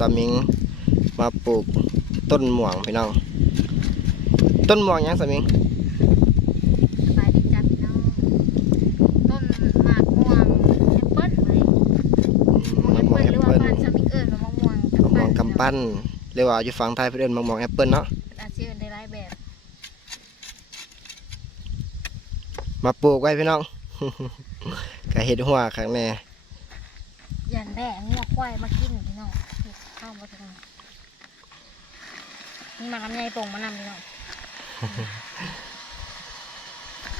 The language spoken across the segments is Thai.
บอกกุ้งกับซามิงมาปลูกต้นหม่วงพี่น้อง ต้นหม่วงหยังซามิงสบายดีจ้ะพี่น้องต้นหมากม่วงแอปเปิ้ลเลยม่วงแอปมะม่วเปิ้งลแอหรือปว่าเปิ้ลบ้านชาวมิกเอิญมะม่วงมะม่วงกำปั้นเรียกว่าอยู่ฝั่งไทยเพื่นเอนมะม่วงแอปเปิ้ลเนาะอาชีพได้หลายแบบ มาปลูกไว้พี่น้องก็เห็ดหัวข้างในยันแด่งัวควายมากินพี่น้องนี่เข้ามาถึงนี่มาลำไยโป่งมานำพี่น้อง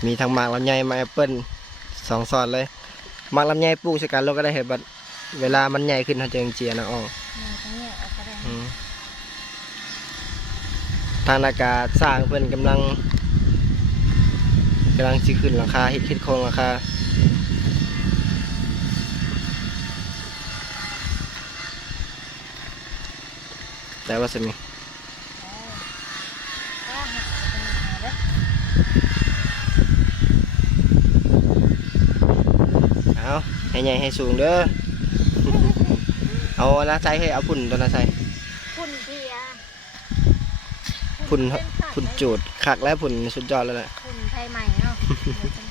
มีทั้งหมากลำไยหมากแอปเปิ้ลสองซอนเลยหมากลำไยปลูกสกันเราก็ได้เห็ดบัดเวลามันใหญ่ขึ้นเขาจะเจียนะอ๋อนี่ตรงเนี้ยเอาก็ได้อืมทางอากาศสร้างเพิ่นกำลังกำลังสิขึ้นราคาเฮ็ดขึ้นโครงราคา แต่ว่าสมีก็หาเป็นหาเด้อเอาให้ใหญ่ให้สูงเด้อ เอาละใส่ให้เอาพุ่นตัวละใส่คุณเพียพุ่นเป็นสัตว์พุ่นจูดคักและพุ่นสุดยอดแล้วแหละคุณไทยใหม่เนาะเดี๋ยวฉัน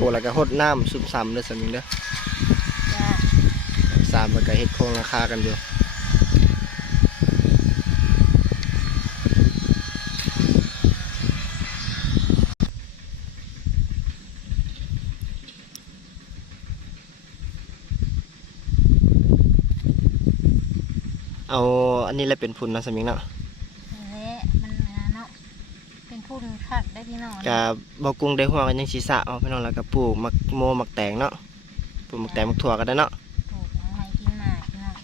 โอ้แล้วก็หดน้ำซุ่มซ้ำเด้อสมิงเด้อจ้าสามมันก็เฮ็ดโครงราคากันอยู่เอาอันนี้แหละเป็นพุ่นนะสมิงเนาะมันนะเนาะเป็นพุ่น คักได้พี่น้องกับบอกกุ้งได้หัวกันยังศีรษะเอาพี่น้องแล้วก็ปลูกมักโมมักแตงเนาะปลูกมักแตงมักถั่วก็ได้เนาะปลูกเอาไม้กินหมากพี่น้อง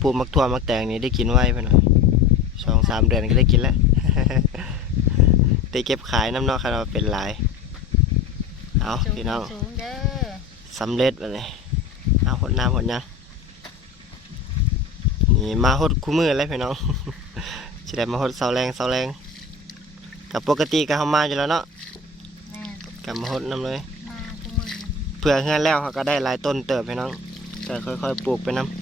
ปลูกมักถั่วมักแตงนี่ได้กินไว้พี่น้องสองสามเดือนก็ได้กินแล้ว ได้เก็บขายน้ำเนาะค่ะเราเป็นหลายเอาสูงพี่น้องสูงเด้อสำเร็จไปเลยเอาหดน้ำหดยังนี่มาหดคู่มือเลยพี่น้องจะได้มาหดเสาแรงเสาแรง กับปกติก็เขามาอยู่แล้วเนาะแม่กับมาหดน้ำเลย มาทุกมือเพื่อเฮือนแล้วเขาก็ได้หลายต้นเติบพี่น้องแต่ค่อยๆปลูกไปน้ำ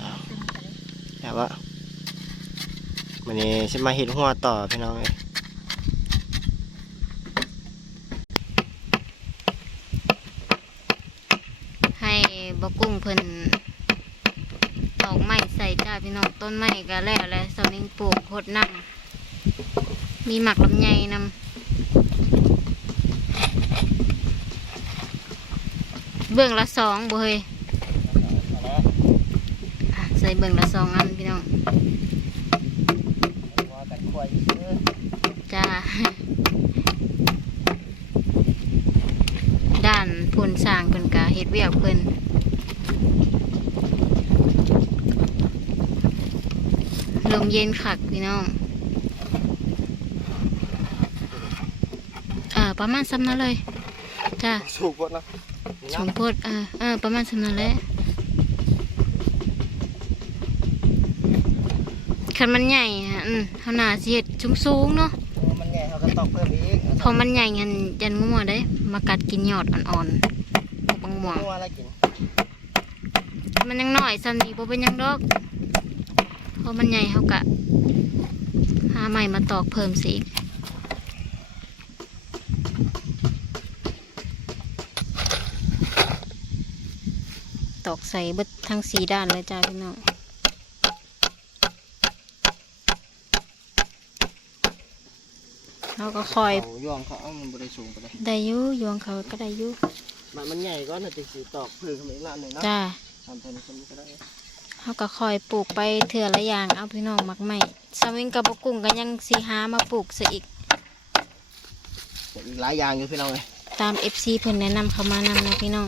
อ้าวตึงไปเลยแต่ว่าวันนี้ฉันมาเห็ดหัวต่อพี่น้องเอ้ย ให้ บกุ้งเพิ่นตอกไม้ใส่จ้าพี่น้องต้นไม้ก็แล้วแล้วสมิงปลูกโคดนั่งมีหมักลำไยนำเบื้องละสองบ่เฮยใส่เบื้องละสองอันพี่น้องจ้าด้านพูนสร้างเพิ่นกะเฮ็ดเวียกเพิ่น ลมเย็นคักพี่น้อง อ่า ประมาณสำนั้นเลย จ้าสูบหมดแล้วสมโพดอ่าอ่าประมาณสำนั้นแหละคันมันใหญ่ฮะอืมเฮาน่าสิเฮ็ดสูงๆเนาะมันใหญ่เขาก็ตอกเพิ่มอีกพอมันใหญ่เงินยันงัวได้ มากัดกินยอดอ่อนๆพวกบางม่วงหัวอะไรกินมันยังน้อยซ้ำนี้บ่เป็นหยังดอก พอมันใหญ่เขากะหาใหม่มาตอกเพิ่มสิอีกตอกใส่เบิดทั้งสีด้านเลยจ้าพี่น้องเราก็คอยเขาย่องเขาเอามันบริสูงไปเลยได้อยุยวงเขาก็ได้อยุมันมันใหญ่ก็น่าจะสีตอกเพิ่มขึ้นมาอีกล้านหนึ่งเนาะจ้า ทำเพิ่มขึ้นก็ได้ เขาก็คอยปลูกไปเถื่อละอย่างเอาพี่น้องมักใหม่สวิงกับบกุ้งก็ยังสีหามาปลูกซะอีกอีกหลายอย่างอยู่พี่น้องเลยตาม FC เพิ่นแนะนำเขามานำนะพี่น้อง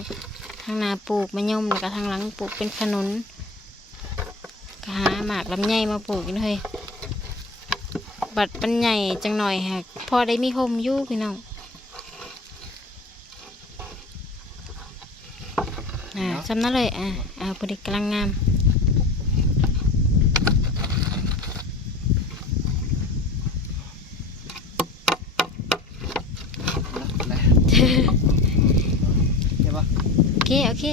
ทางหนาปลูกมะยมแล้วก็ทางหลังปลูกเป็นขนุนก็หาหมากลำไยมาปลูกนี่เลยบัดปันใหญ่จังหน่อยฮะพอได้มีโฮมอยู่พี่น้องอ่าจำนั้นเลยอ่าอ่าพอดีกำลังงาม นะใช่ปะ โอเค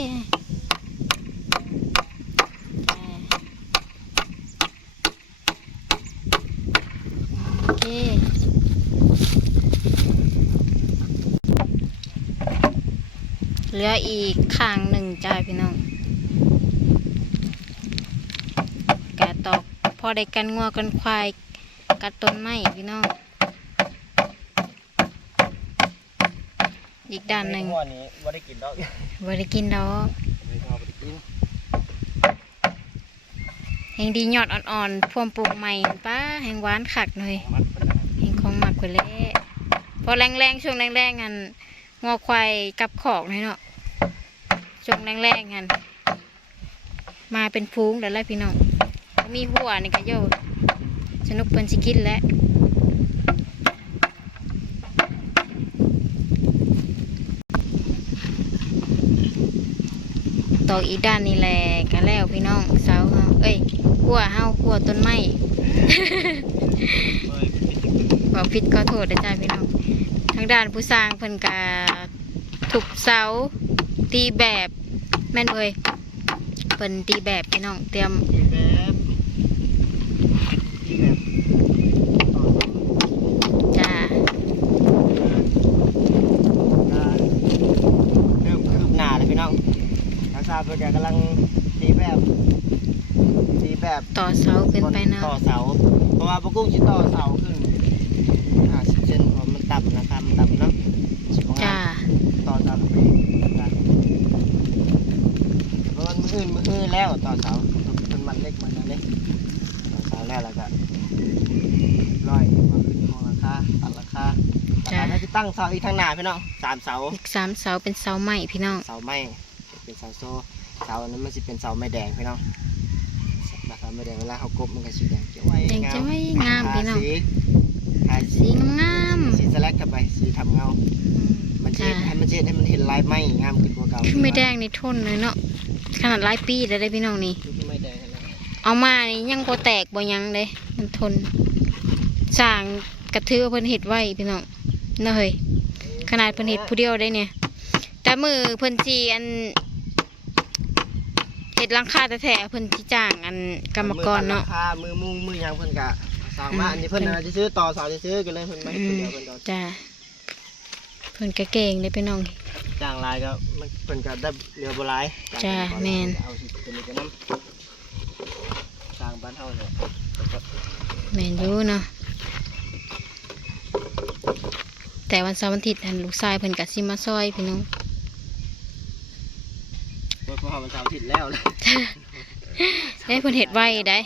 โอเคเหลืออีกข้างหนึ่งจ้าพี่น้องกาตอกพอได้กันงัวกันควายกัดต้นไม้พี่น้อง อีกด้านหนึ่งวันนี้ว่าได้กินดอกบริกินดอกไม่ชอบได้กินแห่งดียอดอ่อนๆพวมปลูกใหม่ป้าแห่งหวานขักหน่อยมัดเป็นอะไรแห่งของหมักไปเละพอแรงๆช่วงแรงๆกันงอควายกลับขอกหน่อยเนาะช่วงแรงๆกันมาเป็นฟูงเดี๋ยวไล่พี่น้อง มีหัวนี่ก็โยสนุกเป็นสิกินแล้ว อกออีด้านนี่แหละกันแล้วพี่น้องเสาเฮาเอ้ยขั้วเฮาขั้วต้นไม้บอกผิดก็โทษได้จ้าพี่น้องทางด้านผู้สร้างเพิ่นกาถูกเสาตีแบบแม่นเอ้ยเพิ่นตีแบบพี่น้องเตรียม แบบที่แบบต่อ จ้า เริ่มคืบหน้าเลยพี่น้องทางซา เพื่อนกำลังตีแบบตีแบบต่อเสาขึ้นไปเนาะต่อเสา เพราะว่าปะกุ้งจะต่อเสาขึ้นห้าสิบเซนเพราะมันต่ำนะครับมันต่ำเนาะสิบจ้าต่อเสาไปกันเพราะมันมืออื่นมืออื่นแล้วต่อเสาเป็นมันเล็กมันอันเล็กต่อเสาแล้วแล้วก็ร้อยมาขึ้นของราคาตัดราคาตัดราคาที่ตั้งเสาอีกทางหน้าพี่น้องสามเสาอีกสามเสาเป็นเสาใหม่พี่น้องเสาไม้ เป็นเสาโซ่เสาอันนั้นมันจะเป็นเสาไม้แดงพี่น้องราคาไม้แดงเวลาเขากบมันก็สีแดงเจ้าไว้แดงจะไม่งามพี่น้องทาสีทาสีงามสีสแลกเข้าไปสีทำเงาๆอืมมันจะจ้าให้มันจะให้มันเห็นลายไม้งามขึ้นกว่าเก่าไม่แดงนี่ทนเลยเนาะขนาดหลายปีแล้วได้พี่น้องนี่นี่คือไม้แดงนะเอามานี่ยังบ่แตกบ่หยังเลยมันทนสร้างกระทือว่าเพิ่นเฮ็ดไว้พี่น้องเนาะเฮ้ยขนาดเพิ่นเฮ็ดผู้เดียวได้เนี่ยแต่มือเพิ่นสิอันเฮ็ดหลังคาแท้ๆเพิ่นสิจ้างอันกรรมกรเนาะ มือตัดรคมือมุงมือหยังเพิ่นกะสร้างมาอืมอันนี้เพิ่นน่ะจะซื้อต่อเสาจะซื้อกันเลยเพิ่นไม่อืเพิ่นมเดียวเพิ่นก็จ้าเพิ่นก็เก่งเด้พี่น้อง จ้างลายก็มันเพิ่นก็ได้เรือบ่หลายจ้ะแม่น เอาสิตัวนี้ก็นำสร้างบ้านเฮาเนี่ยแล้วก็แม่นอยู่เนาะแต่วันเสาร์วันอาทิตย์หันลูกชายเพิ่นก็สิมาซอยพี่น้อง โด ยพอมันเสาร์อาทิตย์แล้วเลยเอ้ยเพิ่นเฮ็ดไว้ได้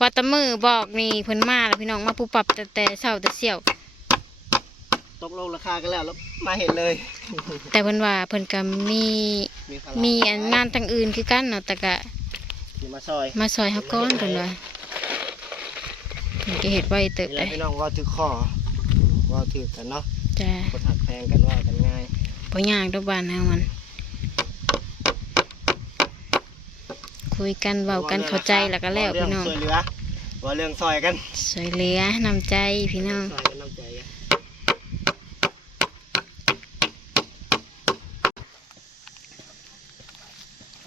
ว่าแตะมือบอกนี่เพิ่นมาแล้วพี่น้องมาปูปรับแต่แต่เช้าแต่เสี่ยวตกลงราคากันแล้วแล้วมาเห็นเลย แต่เพิ่นว่าเพิ่นก็มีมีพลังมีอันงานทางอื่นคือกันเนาะแต่ก็มีมาซอยมาซอยเฮาก่อนเพิ่นว่าเพิ่นก็เฮ็ดไว้เติบนี่แหได้ละพี่น้องว่าถือคอว่าถือกันเนาะจ้ากดหักแพงกันว่ากันง่ายบ่ยากดอกบ้านเฮามัน คุยกันเว้ากันเข้าใจแล้วก็แล้วพี่น้องว่าเรื่องช่วยเหลือว่าเรื่องซอยกันสวยเหลือนำใจพี่น้องซอยกันน้ำใจกัน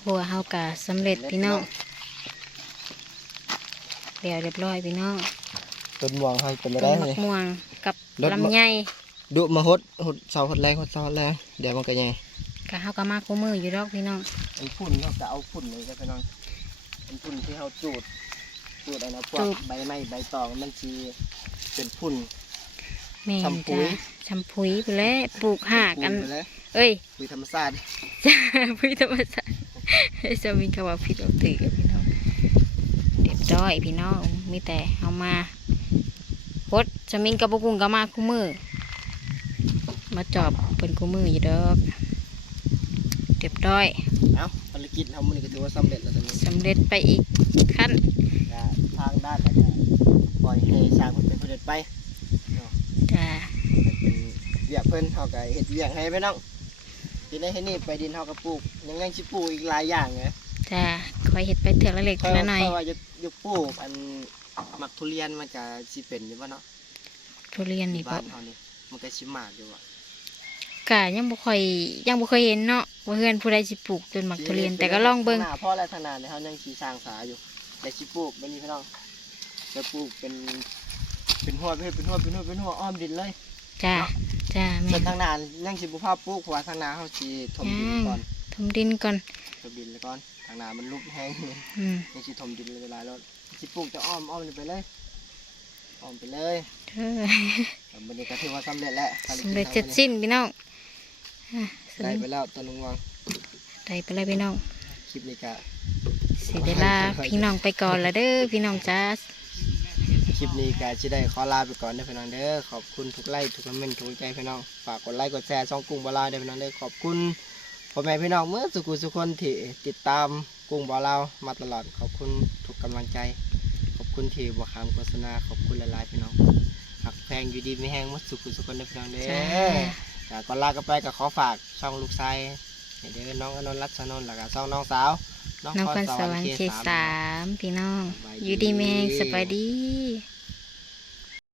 หัวเฮาก็สำเร็จพี่น้องเดี๋ยวเรียบร้อยพี่น้องต้นม่วงให้เป็นไม่ต้ได้นมะเลยม่วงกับรถมะ ลำไยดุมาหดหดเสาหดแรงหดเสาหดแรงเดี๋ยวมันก็ยัง ก็เฮาก็มาคู่มืออยู่ดอกพี่น้องไอ้ฝุ่นเขาจะเอาฝุ่นเลยจ้ะพี่น้องเป็นฝุ่นที่เขาจูดจูดอะไรนะพวกใบไม้ใบตองมันชีเป็นฝุ่นแม่นทำปุ๋จ้ายชำปุ๋ยไปแล้วปลูกหากอันไปเลยเอ้ย ปุ๋ยธรรมชาติจ้าพี่ธรรมศาสตร์จะมีคำว่าผิดเอาถือกับพี่น้องเรียบร้อยพี่น้องมีแต่เอามาพดจะมิงกับปกุ้งก็มาคู่มือ มาจอบเป็นคู่มืออยู่ดอก เรียบร้อยเอ้าภารกิจทำมันก็ถือว่าสำเร็จแล้วตอนนี้สำเร็จไปอีกขั้นก็พาางด้านแล้วก็ปล่อยให้สร้างเพิ่นเป็นผู้เด็ดไปจ้าเป็นเวียกเพิ่นเฮาก็เฮ็ดเวียกให้พี่น้องทีนี้ให้นี่ไปดินเฮาก็ปลูกยังยังสิปลูกอีกหลายอย่างไงจ้าคอยเห็ดไปเถื่อละเล็กเพราะเถื่อละหน่อยว่าจะจะปลูกอันหมักทุเรียนมันก็สิเป็นอยู่บ่เนาะทุเรียนนี่บ้าบ่นเฮานี่มันก็สิมากอยู่อะ กะยังบ่ค่อยยังบ่เคยเห็นเนาะว่าเพื่อนผู้ใดสิปลูกต้นหมักทุเรียนแต่ก็ลองเบิ่งทาหน้าพ่อและทางหนาเนี่ยเฮายังสิสร้างสาอยู่แต่สิปลูกบัดนี้พี่น้องจะปลูกเป็นเป็นหัวเป็นเป็นหัวเป็นหัวเป็นหัวอ้อมดินเลยจ้าจ้าแม่ส่วนทางหนายังสิบ่พาปลูกเพราะว่าทางหนาเฮาสิถมดินก่อนทมดินก่อนถมดินแล้วก่อนทางหนามันลุกแห้งอืมยังสิถมดินเลยเวลาแล้วสิปลูกจะอ้อมอ้อมนี่ไปเลยอ้อมไปเลยเด้อแต่บัดนี้ก็ถือว่าสำเร็จแล้วภารสำกิจเร็จทางเสร็จวันนี้สิ้นพี่น้องอะสำ ได้เร็จไปแล้วต้นงวงได้ไปเลยพี่น้อง คลิปนี้ก็สิได้ลาพี่น้องไปก่อนละเด้อพี่น้องจ้าคลิปนี้ก็จะได้ขอลาไปก่อนเด้อพี่น้องเด้อขอบคุณทุกไลค์ทุกคอมเมนต์ทุกใจพี่น้องฝากกดไลค์กดแชร์ช่องกุ้งบอลาวเด้อพี่น้องเด้อขอบคุณพ่อแม่พี่น้องเมื่อสุขุสุขคนที่ติดตามกุ้งบอลาวมาตลอดขอบคุณทุกกำลังใจ ขอบคุณที่บวคำโฆษณาขอบคุณหลายๆพี่น้องหักแพงอยู่ดีไม่แห้งหมัดสุขุสุขคนเด้อพี่น้องเด้จ้าอจา กก่อนลากันไปก็ขอฝากช่องลูกชายให้เด้อน้องอนนท์รัชนนท์แล้วก็ช่องน้องสาว น้องพครนสวรรค์เขตสามพี่น้อง อยู่ดีแมงสบายดี